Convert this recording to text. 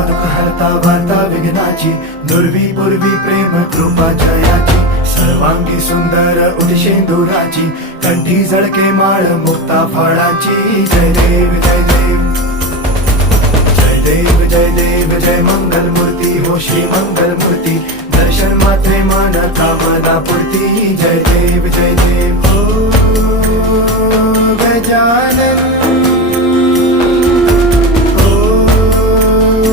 दुःख हरता वार्ता विघ्नाची, दुर्वी पूर्वी प्रेम कृपा जयाची, सर्वांगी सुंदर उदिशेंदुराची, कंठी झळके माळ मुक्ता फळाची. जय देव जय देव जय देव जय देव जय मंगल मूर्ती हो श्री मंगल मूर्ती, दर्शन मात्रे मन कामना पूर्ती. जय देव जय देव. ओ गजानन